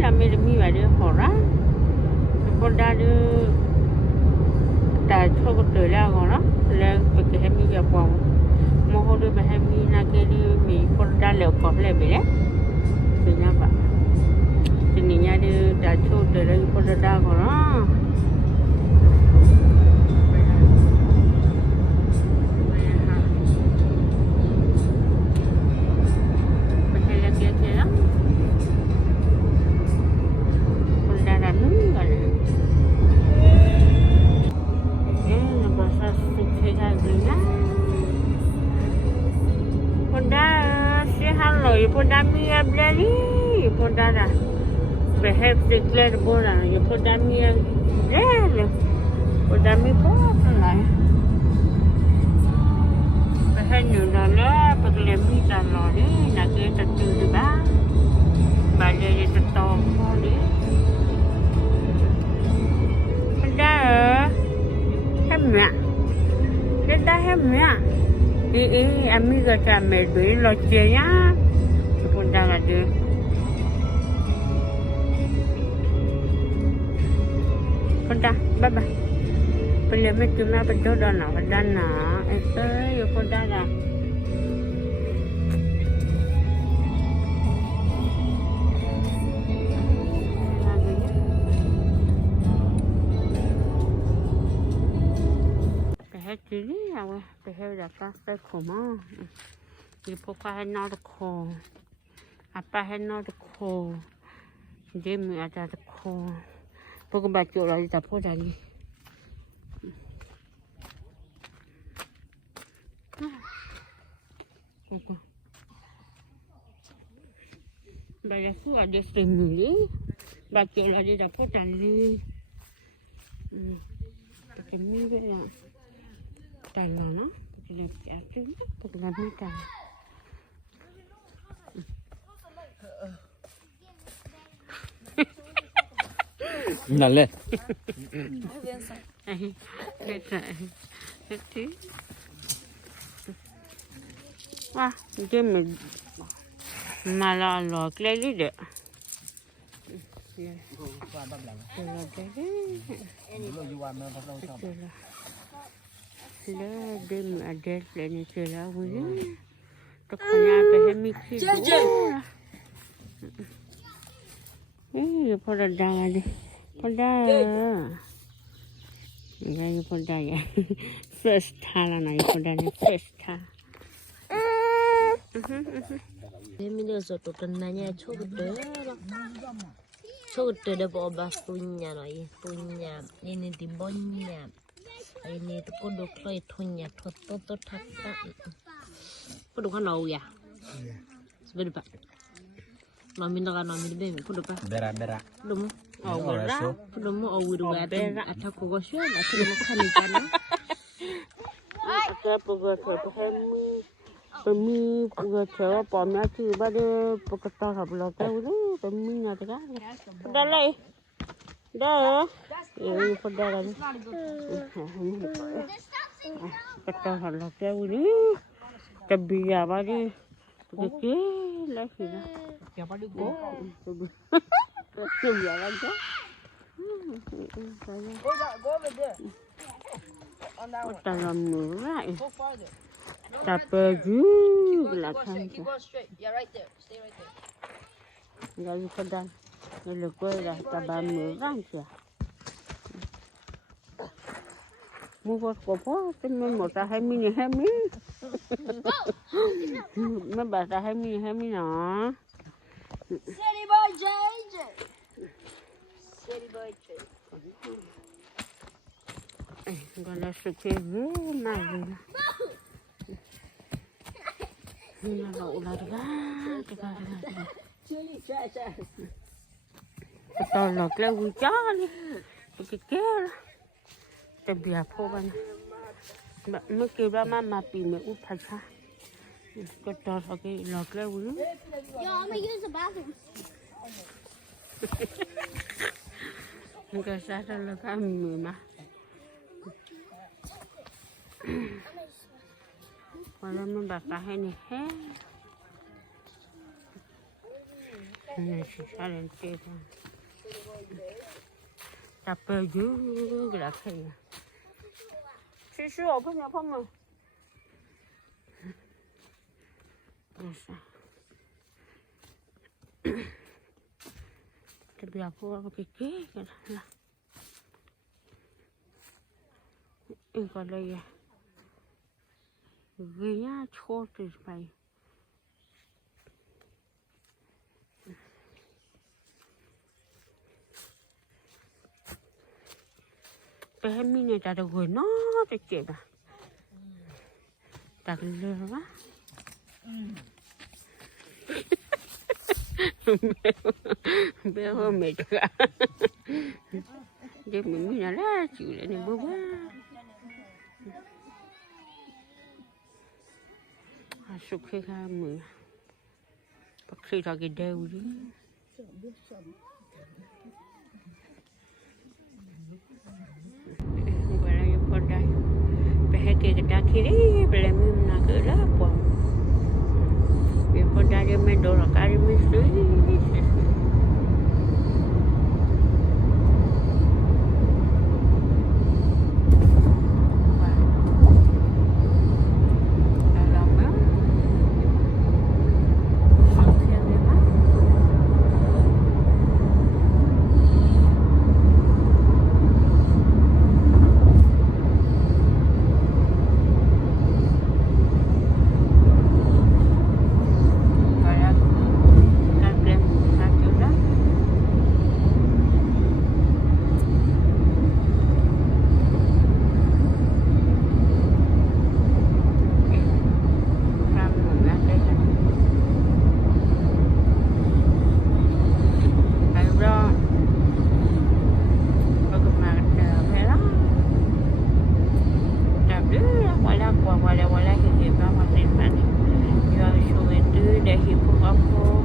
la me va de hora con da de ta cho có tới là có đó là phải cái em bây giờ còn mua hồ đưa về em na cái đi mình con da liệu có lại bé thì nha bạn thì nhà đi ta cho tới là con da có đó Ponda mia blali, ponda da. Behave declare bona, you ponda mia blali. Ponda mi po lai. Behave nu na la, pagle mi ta lo ni, na ke ta tu di ba. Ba le ta to mo ni. Ponda hem ya. Ponda hem ya. Amiga ta me be lo che ya. Ponda ada. Ponda, baba. Boleh macam mana betul dah nak, dah nak. You ponda dah. Pergi sini, awak pergi dapat perkoma. Di pokok hendak ko. Apa hendak ko. Dia ada ko. Pokok baju lagi tak pun lagi. Banyak tu ada semuli. Baju lagi tak pun lagi. Kami ni tanah no. Kita pergi tu, pergi makan. Nalle. Wah, dia malah log lagi deh. Dia ada lagi celah ni. Takkannya berhenti tu. Pada dah ni. Pada. Ini pada ya. First time lah ni pada ni first time. Ini dia satu kenanya cukup dah bawa punya lagi punya ini timbonnya ini tu kodok lagi tunya tot hatta kodok kan lau ya sebentar pak mami nak mami deh kodok pak Bera. dulu awal dulu awal dua bera atau kodok sih atau makan ikan atau kodok Pemi punya cewek pomnya sih pada pekerja habis tu pemi nanti kan dah leh dah ini pada kan pekerja habis tu ni kebiaya bagi kecil lah sih lah siapa di go kebiaya lagi go beda dalam murah Tapi juga kan. Jadi kadang ini kau dah tabam murang sih. Mungkin kau temen mata hemi. Membahasa hemi na. City boy JJ. Kalau suka mana? Ini nak ular kan? Betul nak le hujan ni, pikir. Tapi apa pun, mungkin mama pi me upah. Betul lagi nak le hujan. Yeah, I'm gonna use the bathroom. Mungkin saya nak kami mah. Kalau membakar ini, si sale entera. Está perdido, gracias. Sí, vamos. Eso. Te voy a probar porque qué, en colegio. Vía chotes, pai. Cái mini ta được rồi nó để chết à. Ta lừa quá. Bé hôm mệt cả. Để mình là lá chịu lại này bố quá. Sụp khi ra mưa. Bác sĩ ra cái đều đi. Que kita kiri belum nak kerja pun. Biar dari mendora kari mesti. Wala higit ba masin man. Yo suwe tu dah hipo ako.